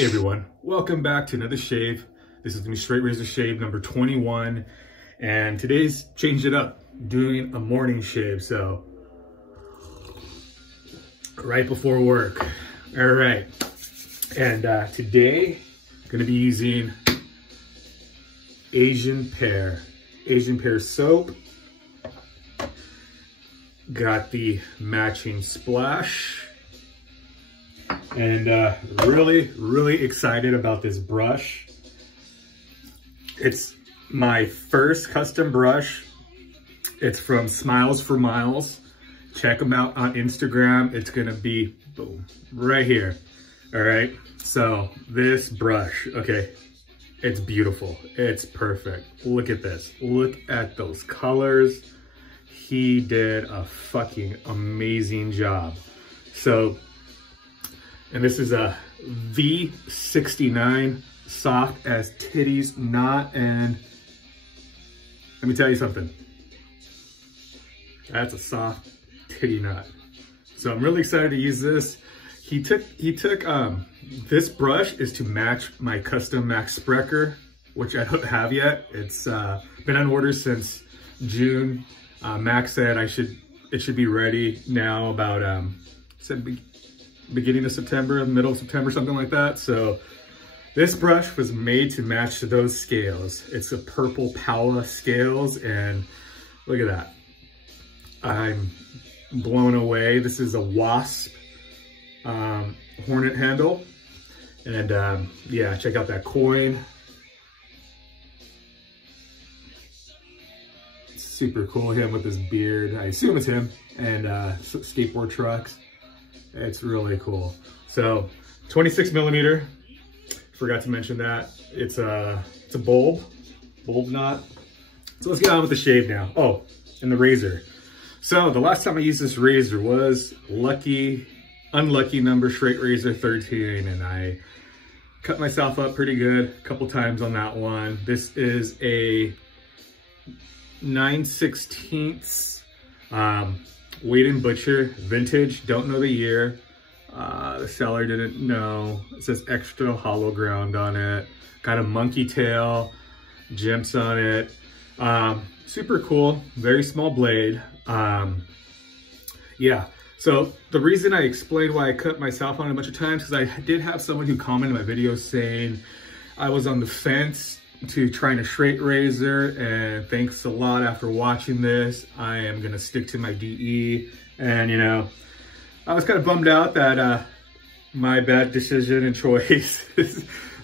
Hey everyone, welcome back to another shave. This is gonna be Straight Razor Shave number 21, and today's changed it up, doing a morning shave, so right before work. All right, and today I'm gonna be using Asian Pear soap. Got the matching splash. And really excited about this brush. It's my first custom brush. It's from Smiles for Miles. Check them out on Instagram. It's gonna be, boom, right here. All right, so this brush, okay, it's beautiful. It's perfect. Look at this. Look at those colors. He did a fucking amazing job. So, and this is a V69, soft as titties knot, and let me tell you something. That's a soft titty knot. So I'm really excited to use this. He took this brush is to match my custom Max Sprecher, which I don't have yet. It's been on order since June. Max said it should be ready now about beginning of September, middle of September, something like that. So this brush was made to match those scales. It's a purple Paula scales, and look at that. I'm blown away. This is a Wasp Hornet handle. And yeah, check out that coin. Super cool, him with his beard. I assume it's him, and skateboard trucks. It's really cool. So 26 millimeter, forgot to mention that. It's a bulb knot. So let's get on with the shave now. Oh, and the razor. So the last time I used this razor was unlucky number Straight Razor 13, and I cut myself up pretty good a couple times on that one. This is a 9/16 Wade & Butcher vintage. Don't know the year. The seller didn't know. It says extra hollow ground on it. Got a monkey tail, gems on it. Super cool. Very small blade. Yeah. So the reason I explained why I cut myself on it a bunch of times, because I did have someone who commented in my video saying I was on the fence to trying a straight razor, and thanks a lot after watching this. I am gonna stick to my DE, and you know, I was kind of bummed out that my bad decision and choice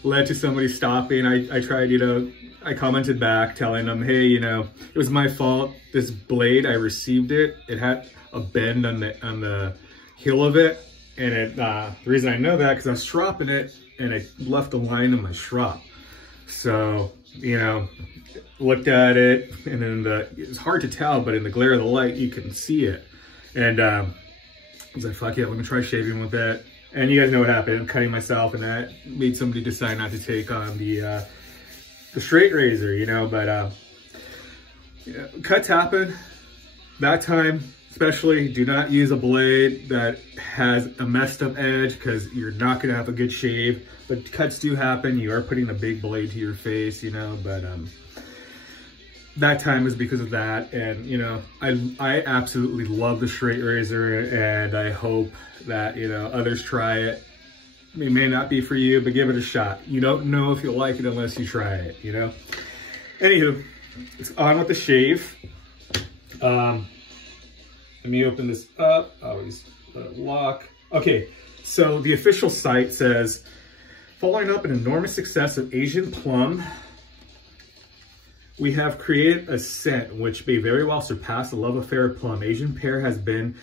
led to somebody stopping. I tried, you know, I commented back telling them, hey, you know, it was my fault. This blade, I received it. It had a bend on the heel of it, and the reason I know that because I was stropping it and I left a line in my strop. So, you know, looked at it, and then it's hard to tell, but in the glare of the light, you can see it. And I was like, fuck it, let me try shaving with it. And you guys know what happened. I'm cutting myself, and that made somebody decide not to take on the straight razor, you know. But you know, cuts happen. That time, especially, do not use a blade that has a messed up edge, because you're not gonna have a good shave. But cuts do happen. You are putting a big blade to your face, you know, but that time is because of that. And, you know, I absolutely love the straight razor, and I hope that, you know, others try it. It may not be for you, but give it a shot. You don't know if you'll like it unless you try it, you know? Anywho, it's on with the shave. Let me open this up. Always let it lock. Okay, so the official site says, following up an enormous success of Asian Plum, we have created a scent which may very well surpass the love affair of plum. Asian Pear has been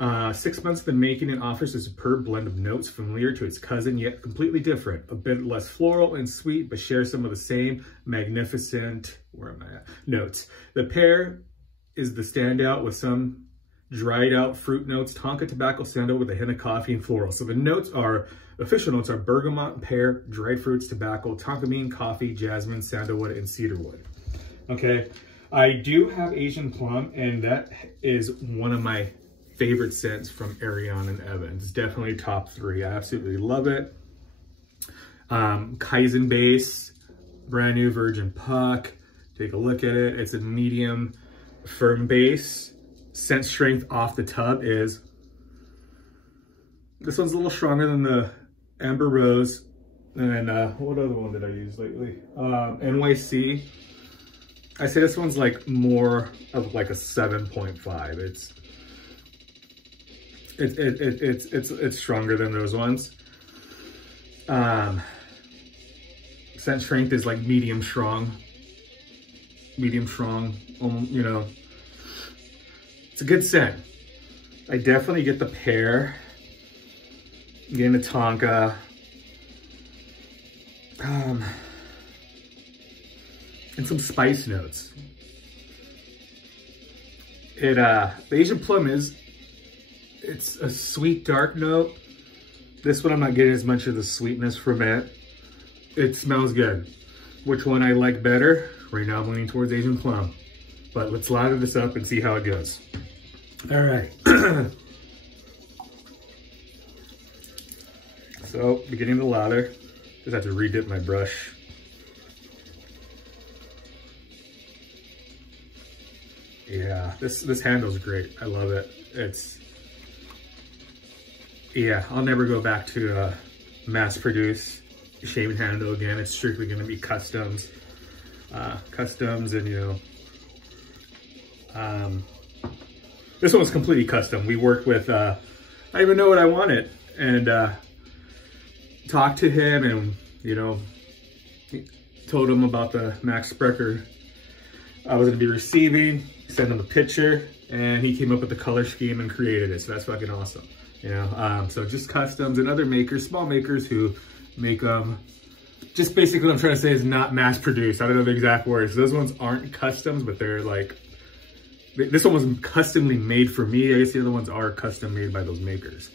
6 months in the making and offers a superb blend of notes familiar to its cousin, yet completely different. A bit less floral and sweet, but shares some of the same magnificent, where am I at? Notes. The pear is the standout with some dried out fruit notes, tonka tobacco, sandal with a hint of coffee and floral. So the notes are, official notes are bergamot, pear, dried fruits, tobacco, tonka bean, coffee, jasmine, sandalwood, and cedarwood. Okay, I do have Asian Plum, and that is one of my favorite scents from Ariane and Evans. Definitely top 3. I absolutely love it. Kaizen base, brand new virgin puck. Take a look at it. It's a medium firm base. Scent strength off the tub is, this one's a little stronger than the Amber Rose. And what other one did I use lately? NYC. I say this one's like more of like a 7.5. It's stronger than those ones. Scent strength is like medium strong. You know, it's a good scent. I definitely get the pear, getting the tonka, and some spice notes. The Asian plum it's a sweet dark note. This one I'm not getting as much of the sweetness from it. It smells good. Which one I like better? Right now I'm leaning towards Asian plum. But let's lather this up and see how it goes. All right. So, beginning the lather. Just have to redip my brush. Yeah, this handle's great. I love it. Yeah, I'll never go back to mass produce shaving handle again. It's strictly gonna be customs. Customs and, you know, this one was completely custom. We worked with, I didn't even know what I wanted, and talked to him and, you know, told him about the Max Sprecher I was gonna be receiving, sent him a picture, and he came up with the color scheme and created it. So that's fucking awesome. You know, so just customs and other makers, small makers who make them, just basically what I'm trying to say is not mass produced. I don't know the exact words. Those ones aren't customs, but they're like, this one was customly made for me. I guess the other ones are custom made by those makers.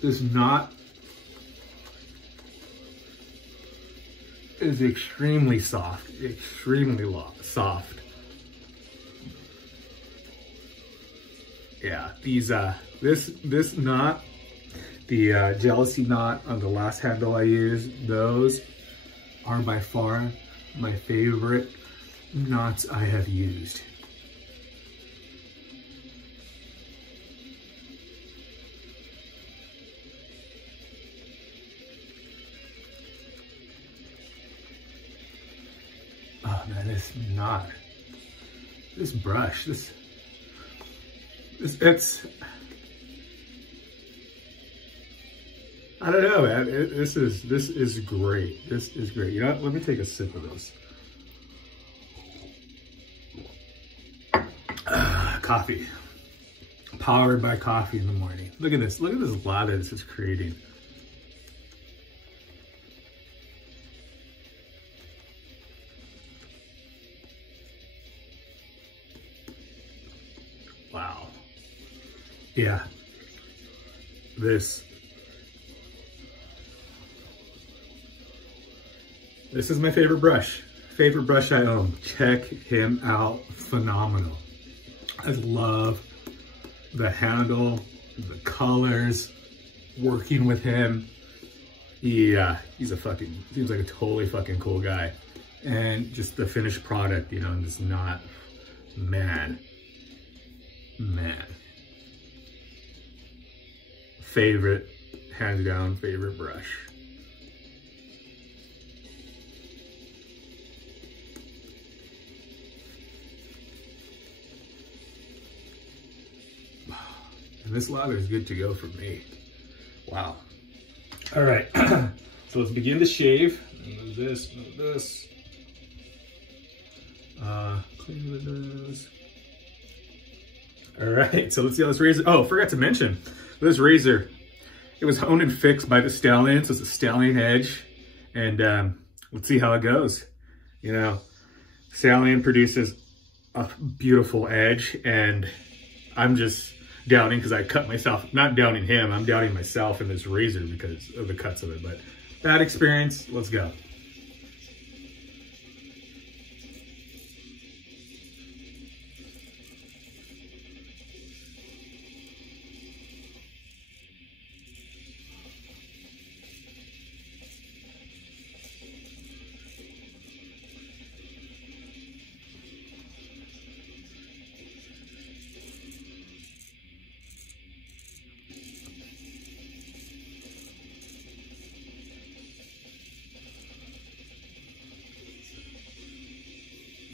This knot is extremely soft, soft. Yeah, these this knot, the jealousy knot on the last handle I used, those are by far my favorite knots I have used. Oh man, this knot, this brush, it's, I don't know, man. This is great. This is great. You know what? Let me take a sip of this. Coffee. Powered by coffee in the morning. Look at this. Look at this lather this is creating. Wow. Yeah. This is my favorite brush. Favorite brush I own. Check him out. Phenomenal. I love the handle, the colors, working with him. Yeah, he's a fucking, seems like a totally fucking cool guy. And just the finished product, you know, and just not, man. Favorite, hands down, favorite brush. And this lather is good to go for me. Wow. All right, so let's begin to shave. Move this, move this. Clean the nose. All right, so let's see how this razor, oh, forgot to mention, this razor, it was honed and fixed by the Stallion, so it's a Stallion edge. And let's see how it goes. You know, Stallion produces a beautiful edge, and I'm just doubting because I cut myself, not doubting him, I'm doubting myself in this razor because of the cuts of it. But bad experience, let's go.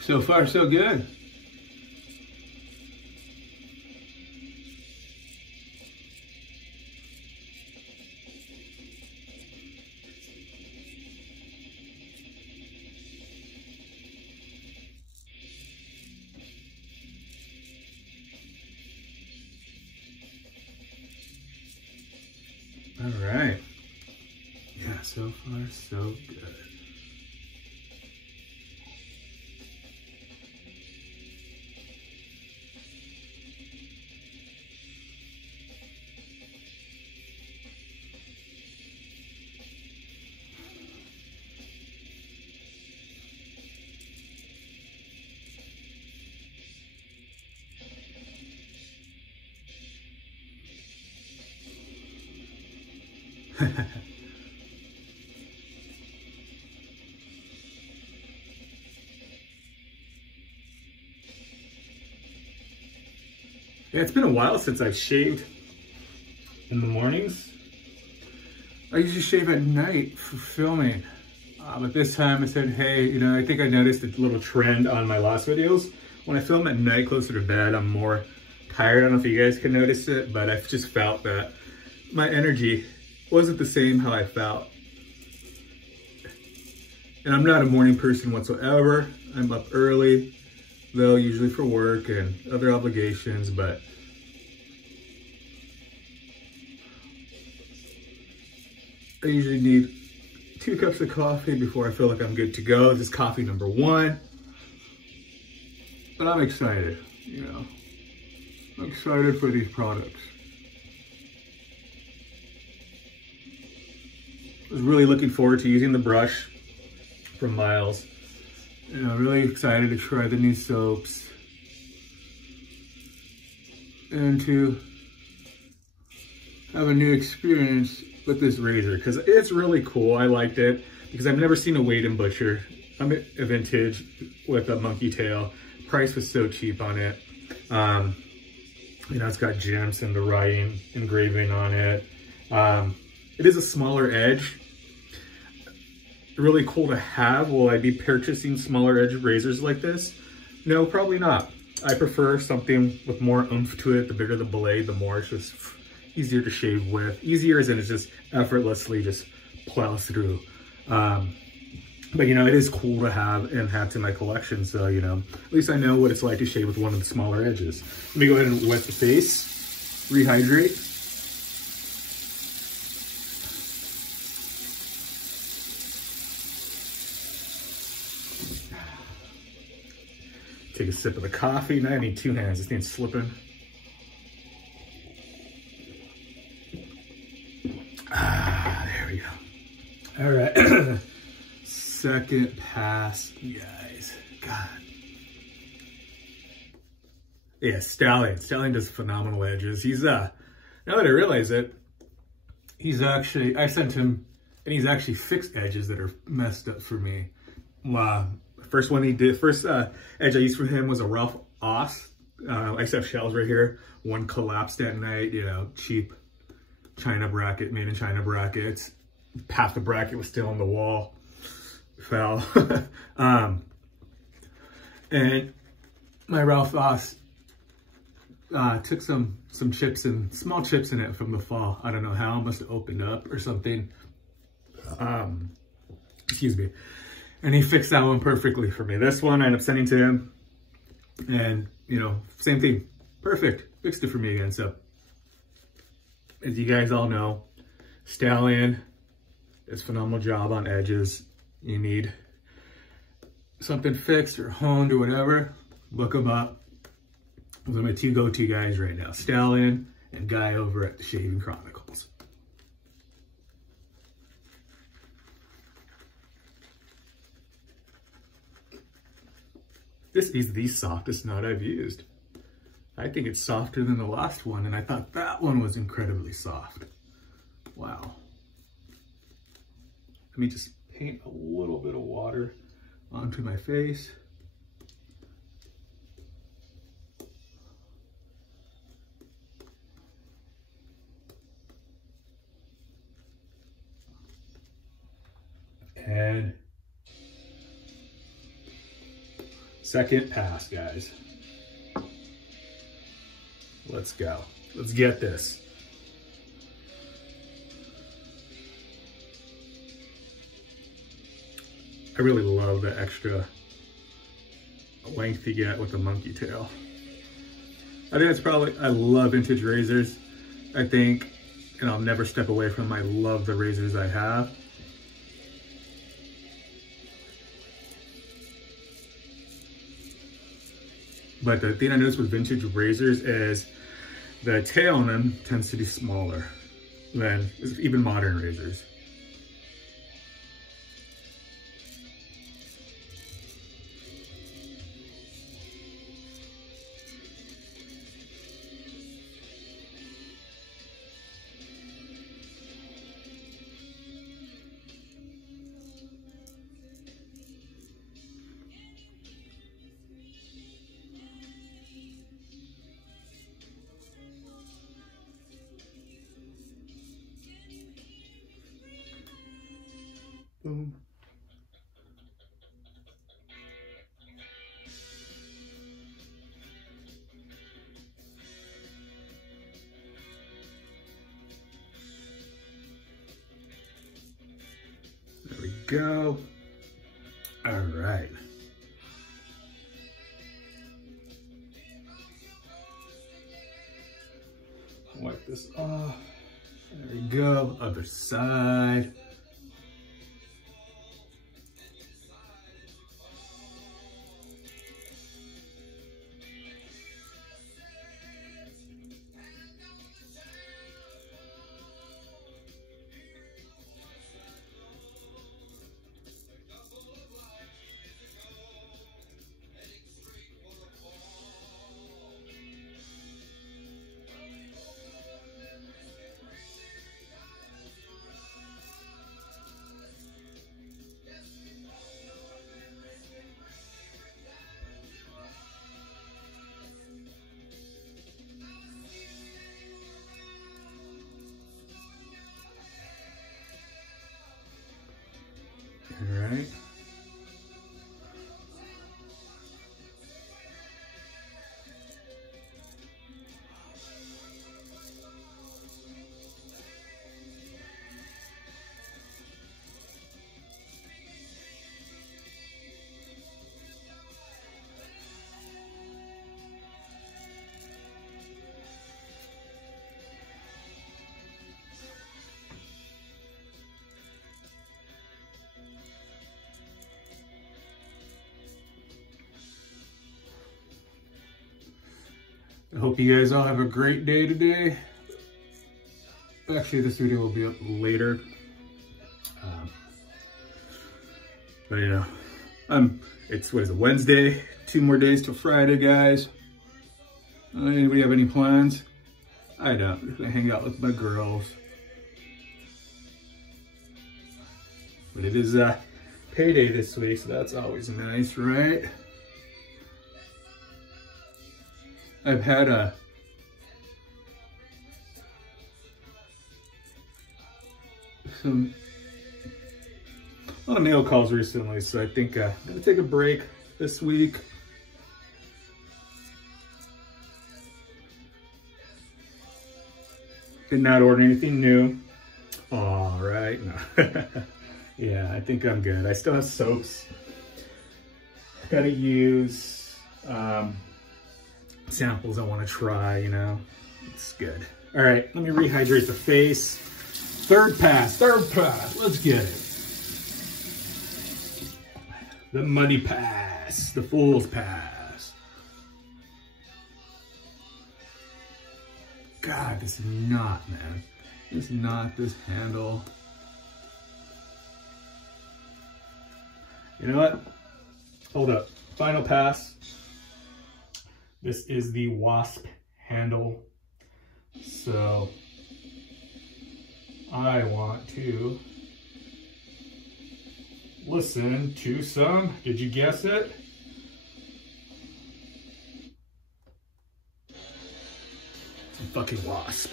So far, so good. All right. Yeah, so far, so good. Yeah, it's been a while since I've shaved in the mornings. I usually shave at night for filming. But this time I said, hey, you know, I think I noticed a little trend on my last videos. When I film at night closer to bed, I'm more tired. I don't know if you guys can notice it, but I've just felt that my energy wasn't the same how I felt. And I'm not a morning person whatsoever. I'm up early, though, usually for work and other obligations, but I usually need 2 cups of coffee before I feel like I'm good to go. This is coffee number 1. But I'm excited, you know. I'm excited for these products. I was really looking forward to using the brush from Miles. And I'm really excited to try the new soaps and to have a new experience with this razor, because it's really cool. I liked it because I've never seen a Weight & Butcher. I'm a vintage with a monkey tail. Price was so cheap on it. You know, it's got gems and the writing engraving on it. It is a smaller edge. Really cool to have. Will I be purchasing smaller edge razors like this? No, probably not. I prefer something with more oomph to it. The bigger the blade, the more it's just easier to shave with. Easier as in it's just effortlessly just plows through. But you know, it is cool to have and have to my collection. So, you know, at least I know what it's like to shave with one of the smaller edges. Let me go ahead and wet the face, rehydrate. Take a sip of the coffee. Now I need 2 hands. This thing's slipping. There we go. All right. Second pass, you guys. God. Yeah, Stallion. Stallion does phenomenal edges. He's, now that I realize it, he's actually, I sent him, and he's actually fixed edges that are messed up for me. First one he did, first edge I used for him was a Ralph Oss. I used to have shells right here. One collapsed at night, you know, cheap China bracket, made in China brackets. Half the bracket was still on the wall. Fell. And my Ralph Oss took some chips and small chips in it from the fall. I don't know how, must have opened up or something. Excuse me. And he fixed that one perfectly for me. This one I ended up sending to him, and you know, same thing, perfect, fixed it for me again. So as you guys all know, Stallion does a phenomenal job on edges. You need something fixed or honed or whatever, look them up. Those are my 2 go-to guys right now, Stallion and Guy over at the Shaving Chronicles. This is the softest knot I've used. I think it's softer than the last one, and I thought that one was incredibly soft. Wow. Let me just paint a little bit of water onto my face. And Second pass, guys. Let's go. Let's get this. I really love the extra length you get with the monkey tail. I think it's probably, I love vintage razors. I think, and I'll never step away from them. I love the razors I have. But the thing I noticed with vintage razors is the tail on them tends to be smaller than even modern razors. Boom. There we go. All right. Wipe this off. There we go. Other side. All right. I hope you guys all have a great day today. Actually, this video will be up later. But you know, it's, what is it, Wednesday? 2 more days till Friday, guys. Anybody have any plans? I don't. I'm gonna hang out with my girls. But it is payday this week, so that's always nice, right? I've had a lot of mail calls recently, so I think I'm gonna take a break this week. Did not order anything new. All right, no. Yeah, I think I'm good. I still have soaps. Gotta use samples I want to try, you know. It's good. All right, let me rehydrate the face. Third pass, let's get it. The muddy pass, the fool's pass. God, this knot, man. This knot, this handle. You know what? Hold up, final pass. This is the wasp handle. So I want to listen to some, did you guess it? Some fucking wasp.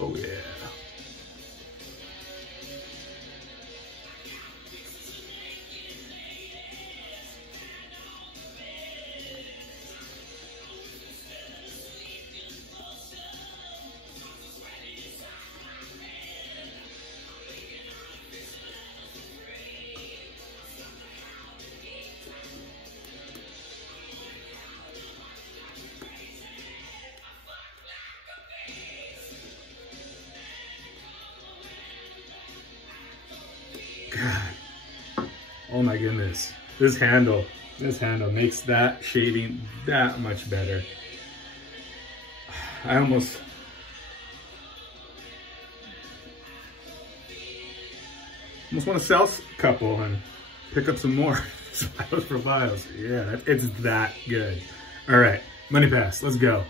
Oh yeah. my goodness. This handle makes that shaving that much better. I almost want to sell a couple and pick up some more. Files for files. Yeah, it's that good. All right, money pass, let's go.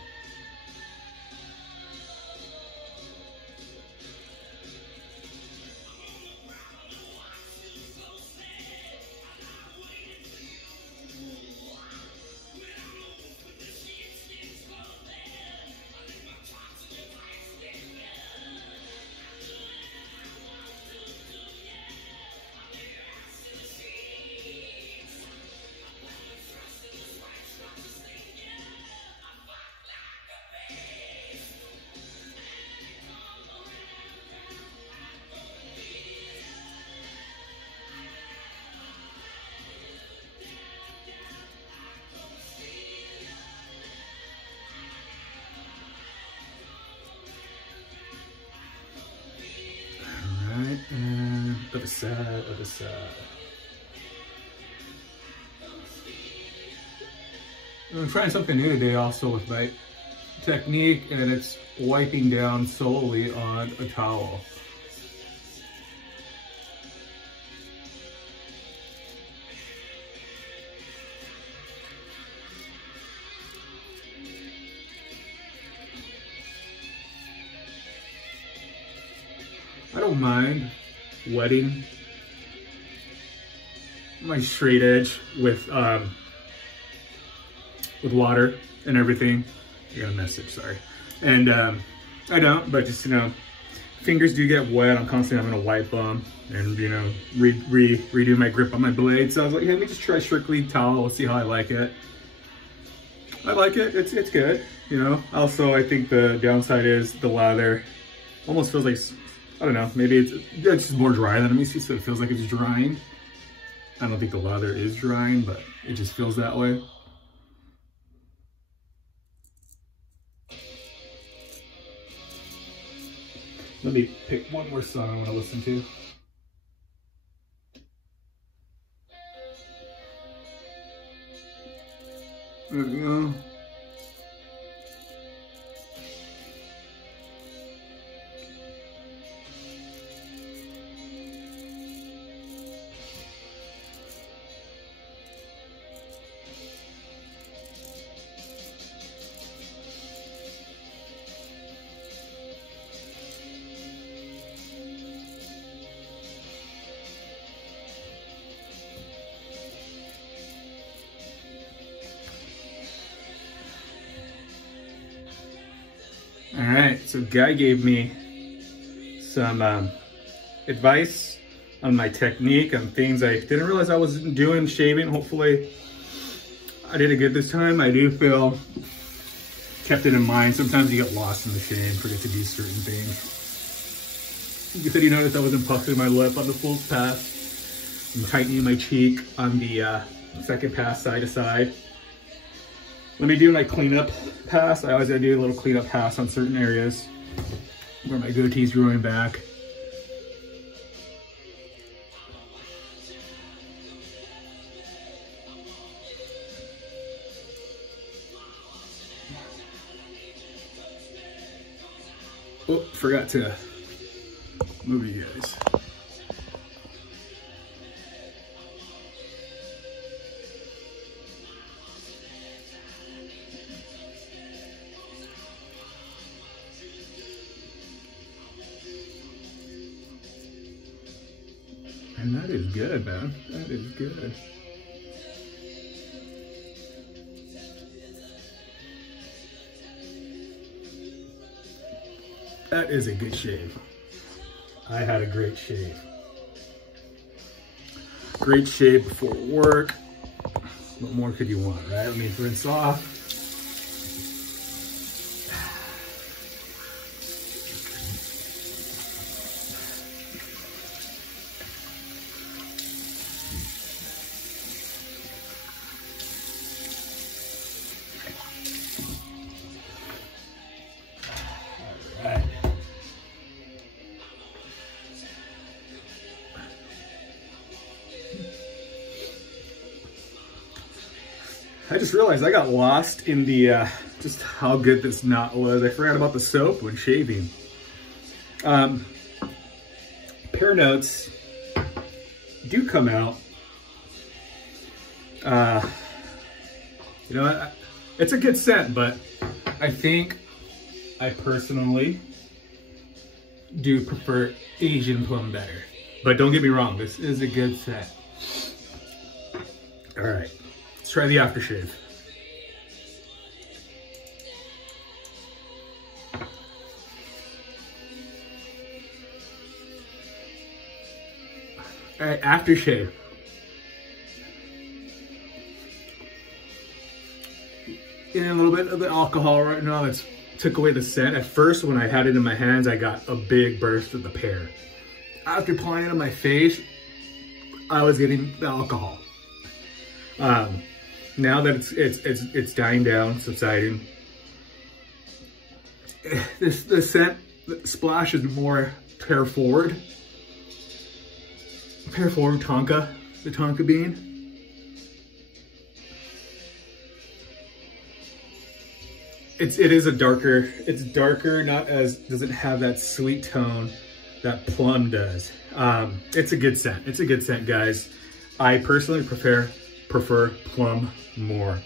And other side, other side. I'm trying something new today also with my technique, and it's wiping down solely on a towel. I don't mind wetting my straight edge with water and everything. I got a message, sorry. And I don't, but just, you know, fingers do get wet. I'm constantly having to wipe them and, you know, redo my grip on my blade. So I was like, hey, let me just try strictly towel. Let's see how I like it. I like it. It's good, you know. Also, I think the downside is the lather almost feels like, I don't know, maybe it's just more dry than me, so it feels like it's drying. I don't think the lather is drying, but it just feels that way. Let me pick one more song I want to listen to. There we go. All right, so Guy gave me some advice on my technique, on things I didn't realize I was doing shaving. Hopefully I did it good this time. I do feel kept it in mind. Sometimes you get lost in the shave, forget to do certain things. You said you noticed I wasn't puffing my lip on the full pass. I'm tightening my cheek on the second pass side to side. When I do my cleanup pass, I always gotta do a little cleanup pass on certain areas where my goatee's growing back. Oh, forgot to move you guys. And that is good, man. That is good. That is a good shave. I had a great shave. Great shave before work. What more could you want, right? Let me rinse off. I just realized I got lost in the, just how good this knot was. I forgot about the soap when shaving. Pear notes do come out. You know, it's a good scent, but I think I personally do prefer Asian plum better. But don't get me wrong, this is a good scent. All right, let's try the aftershave. All right, aftershave. Getting a little bit of the alcohol right now. That's took away the scent. At first, when I had it in my hands, I got a big burst of the pear. After applying it on my face, I was getting the alcohol. Now that it's dying down, subsiding, the scent splash is more pear forward. Pear forward tonka, the tonka bean. It is a darker, it's darker, not as, doesn't have that sweet tone that plum does. It's a good scent. It's a good scent, guys. I personally prefer plum more.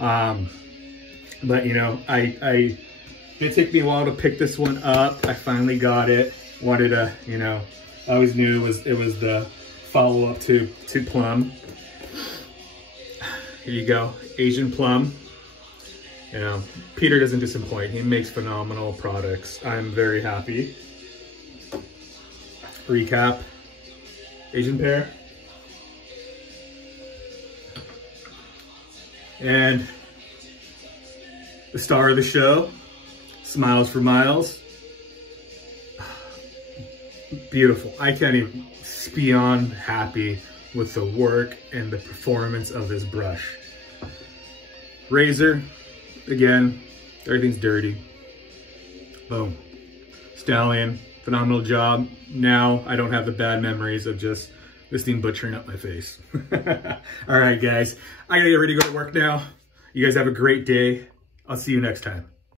But you know, it took me a while to pick this one up. I finally got it. Wanted to, you know, I always knew it was the follow-up to plum. Here you go, Asian plum. You know, Peter doesn't disappoint. He makes phenomenal products. I'm very happy. Recap, Asian pear. And the star of the show, Smiles for Miles. Beautiful. I can't even be beyond happy with the work and the performance of this brush. Razor. Again, everything's dirty. Boom. Stallion, phenomenal job. Now I don't have the bad memories of just this thing butchering up my face. All right, guys. I gotta get ready to go to work now. You guys have a great day. I'll see you next time.